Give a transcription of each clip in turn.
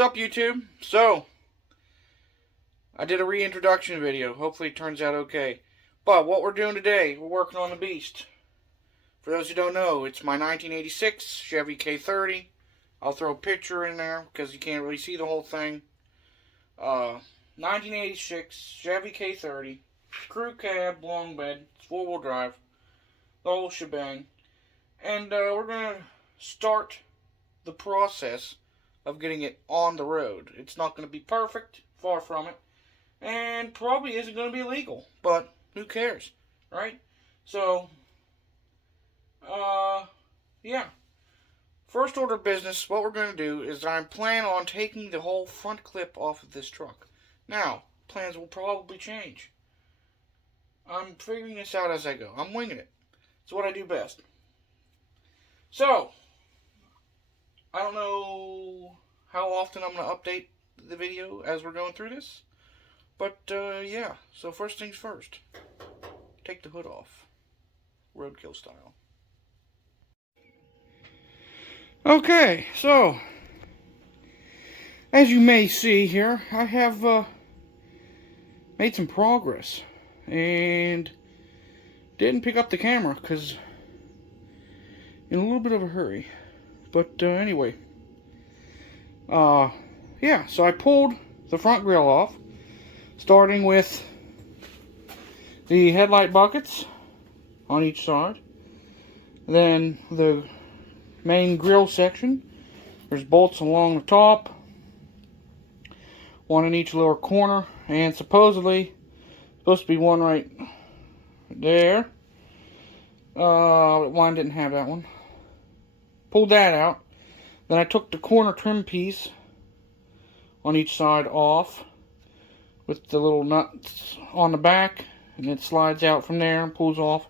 up, YouTube? So, I did a reintroduction video. Hopefully it turns out okay. But what we're doing today, we're working on the beast. For those who don't know, it's my 1986 Chevy K30. I'll throw a picture in there because you can't really see the whole thing. 1986 Chevy K30. Crew cab, long bed, it's 4-wheel drive. The whole shebang. And we're going to start the process of getting it on the road. It's not going to be perfect, far from it, and probably isn't going to be legal, but who cares, right? So, yeah. First order of business, what we're going to do is I'm planning on taking the whole front clip off of this truck. Now, plans will probably change. I'm figuring this out as I go. I'm winging it. It's what I do best. So, I don't know how often I'm going to update the video as we're going through this. But, yeah. So, first things first. Take the hood off. Roadkill style. Okay, so, as you may see here, I have made some progress. And didn't pick up the camera because in a little bit of a hurry. But anyway, yeah, so I pulled the front grille off, starting with the headlight buckets on each side. Then the main grille section, there's bolts along the top, one in each lower corner, and supposedly supposed to be one right there. But one didn't have that one. Pulled that out. Then I took the corner trim piece on each side off with the little nuts on the back, and it slides out from there and pulls off.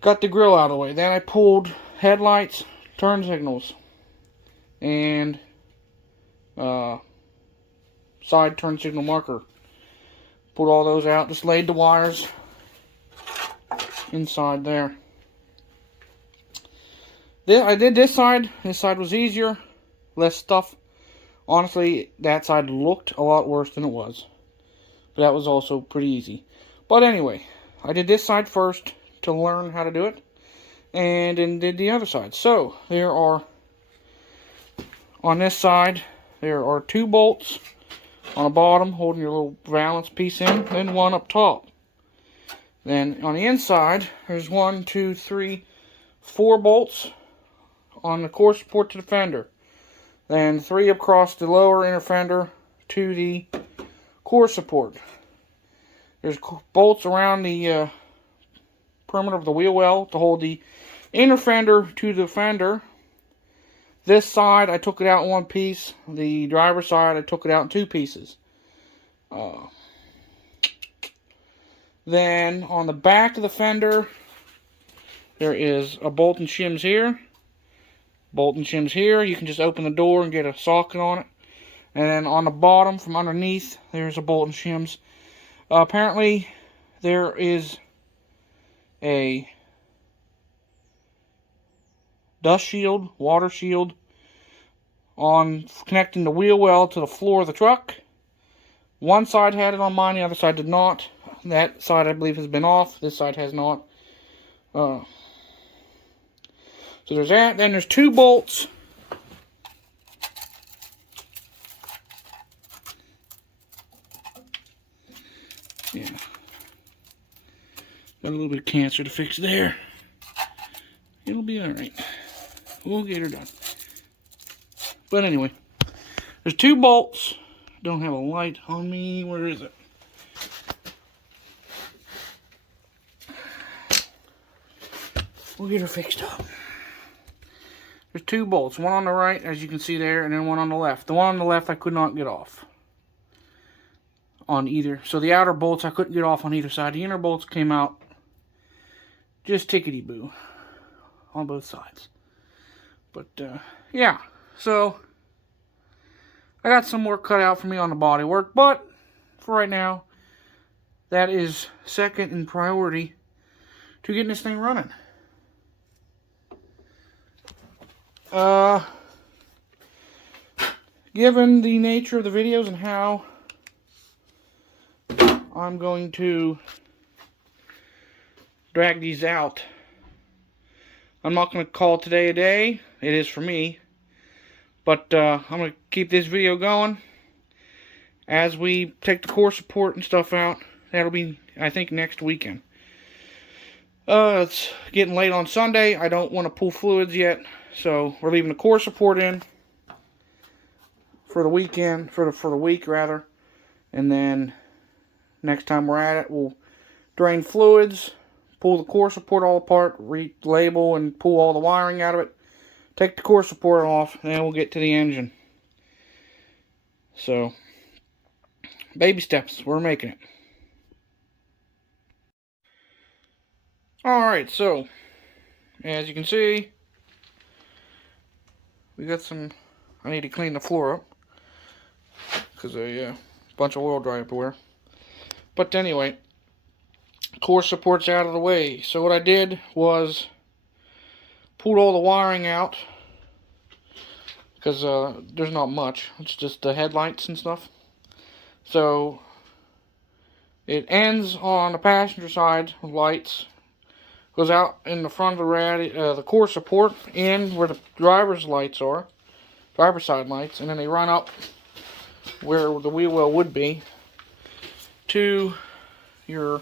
Got the grill out of the way. Then I pulled headlights, turn signals, and side turn signal marker. Pulled all those out. Just laid the wires inside there. Then I did this side. This side was easier, less stuff. Honestly, that side looked a lot worse than it was, but that was also pretty easy. But anyway, I did this side first to learn how to do it, and then did the other side. So there are, on this side, there are 2 bolts on the bottom holding your little valance piece in, then one up top. Then on the inside, there's 1, 2, 3, 4 bolts on the core support to the fender. Then 3 across the lower inner fender to the core support. There's bolts around the perimeter of the wheel well to hold the inner fender to the fender. This side, I took it out in 1 piece. The driver's side, I took it out in 2 pieces. Then on the back of the fender, there is a bolt and shims here. Bolt and shims here. You can just open the door and get a socket on it. And then on the bottom, from underneath, there's a bolt and shims. Apparently, there is a dust shield, water shield, on connecting the wheel well to the floor of the truck. One side had it on mine, the other side did not. That side, I believe, has been off. This side has not. So there's that. Then there's 2 bolts. Yeah. Got a little bit of cancer to fix there. It'll be alright. We'll get her done. But anyway, there's 2 bolts. Don't have a light on me. Where is it? We'll get her fixed up. There's 2 bolts. One on the right, as you can see there, and then one on the left. The one on the left I could not get off on either. So the outer bolts I couldn't get off on either side. The inner bolts came out just tickety-boo on both sides. But, yeah. So, I got some work cut out for me on the body work, but for right now, that is second in priority to getting this thing running. given the nature of the videos and how I'm going to drag these out, I'm not going to call today a day. It is for me. But I'm going to keep this video going as we take the core support and stuff out. That'll be, I think, next weekend. It's getting late on Sunday. I don't want to pull fluids yet. So we're leaving the core support in for the weekend, for the week rather. And then next time we're at it, we'll drain fluids, pull the core support all apart, relabel and pull all the wiring out of it. Take the core support off, and then we'll get to the engine. So, baby steps. We're making it. Alright, so, as you can see, we got some, I need to clean the floor up, because a bunch of oil dry everywhere. But anyway, core support's out of the way. So what I did was pulled all the wiring out, because there's not much. It's just the headlights and stuff. So it ends on the passenger side with lights, goes out in the front of the core support, in where the driver's lights are, driver's side lights, and then they run up where the wheel well would be to your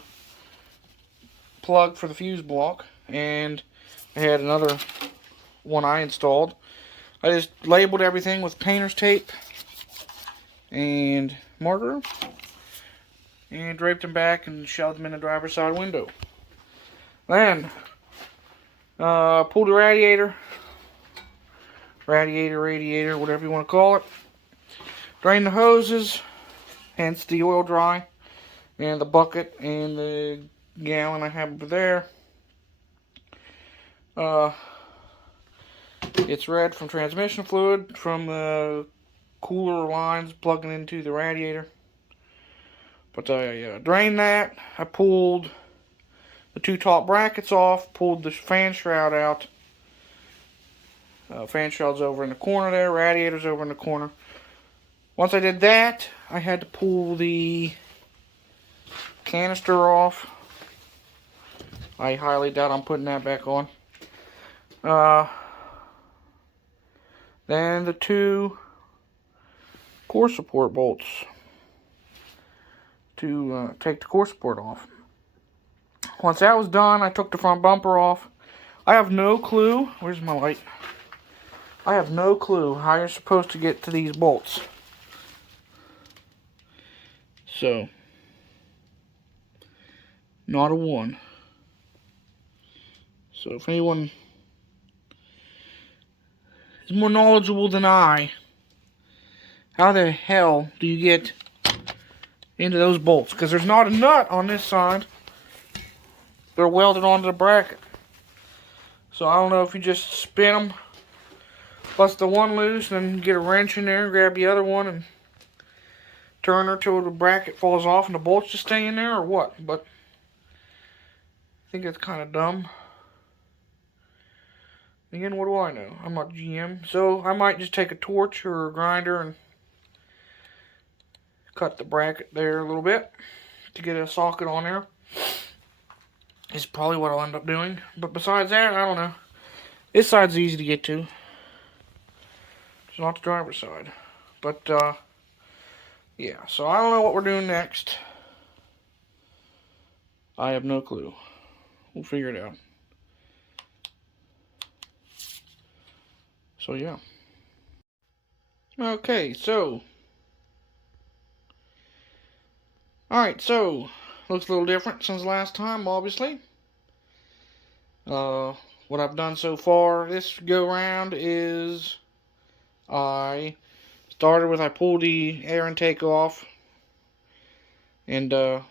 plug for the fuse block. And I had another one I installed. I just labeled everything with painter's tape and marker and draped them back and shoved them in the driver's side window. Then pulled the radiator, whatever you want to call it. Drain the hoses, hence the oil dry, and the bucket and the gallon I have over there. It's red from transmission fluid from the cooler lines plugging into the radiator. But I drained that. I pulled the two top brackets off, pulled the fan shroud out. Fan shroud's over in the corner there, radiator's over in the corner. Once I did that, I had to pull the canister off. I highly doubt I'm putting that back on. Then the two core support bolts to take the core support off. Once that was done, I took the front bumper off. I have no clue, where's my light? I have no clue how you're supposed to get to these bolts. So, not a one. So if anyone is more knowledgeable than I, how the hell do you get into those bolts? Because there's not a nut on this side. They're welded onto the bracket. So I don't know if you just spin them, bust the one loose, and then get a wrench in there and grab the other one and turn her till the bracket falls off and the bolts just stay in there, or what. But I think that's kind of dumb. Again, what do I know? I'm not GM. So I might just take a torch or a grinder and cut the bracket there a little bit to get a socket on there. Is probably what I'll end up doing. But besides that, I don't know. This side's easy to get to. It's not the driver's side. But, yeah. So I don't know what we're doing next. I have no clue. We'll figure it out. So, yeah. Okay, so. Alright, so. Looks a little different since last time, obviously. What I've done so far this go round is I started with, I pulled the air intake off, and the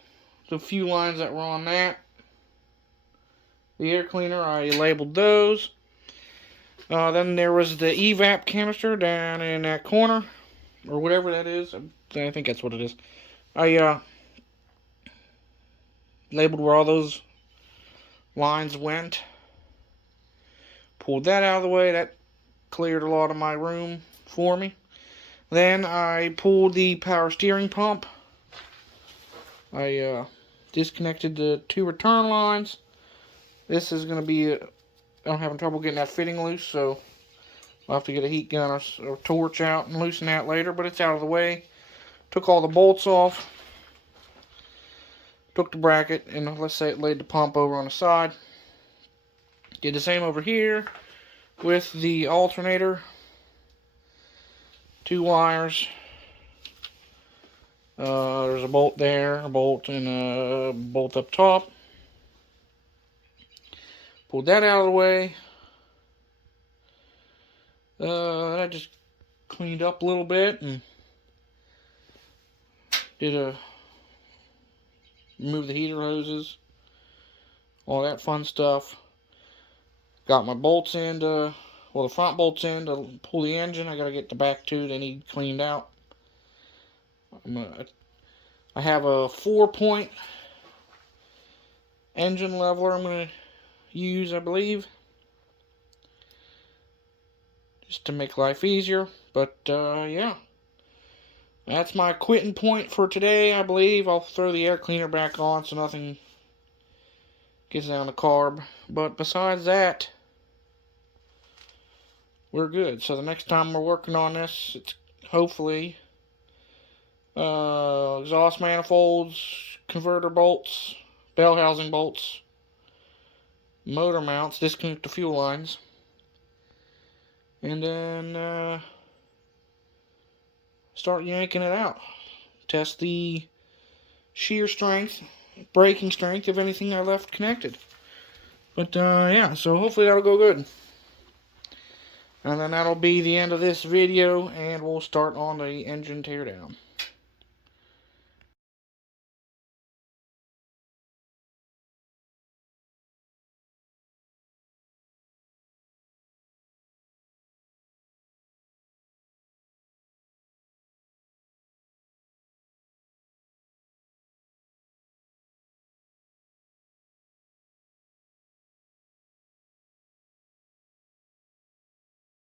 few lines that were on that, the air cleaner, I labeled those. Then there was the evap canister down in that corner, or whatever that is. I think that's what it is. I labeled where all those lines went. Pulled that out of the way. That cleared a lot of my room for me. Then I pulled the power steering pump. I disconnected the 2 return lines. This is going to be, I'm having trouble getting that fitting loose, so I'll have to get a heat gun or torch out and loosen that later, but it's out of the way. Took all the bolts off. Took the bracket, and let's say it laid the pump over on the side. Did the same over here with the alternator. 2 wires. There's a bolt there, a bolt, and a bolt up top. Pulled that out of the way. I just cleaned up a little bit and remove the heater hoses, all that fun stuff. Got my bolts in the front bolts in to pull the engine. I gotta get the back two, they need cleaned out. I have a 4-point engine leveler I'm gonna use, I believe, just to make life easier. But yeah, that's my quitting point for today. I believe I'll throw the air cleaner back on so nothing gets down the carb, but besides that, we're good. So the next time we're working on this, it's hopefully exhaust manifolds, converter bolts, bell housing bolts, motor mounts, disconnect the fuel lines, and then start yanking it out. Test the shear strength, braking strength of anything I left connected. But yeah, so hopefully that'll go good. And then that'll be the end of this video, and we'll start on the engine teardown.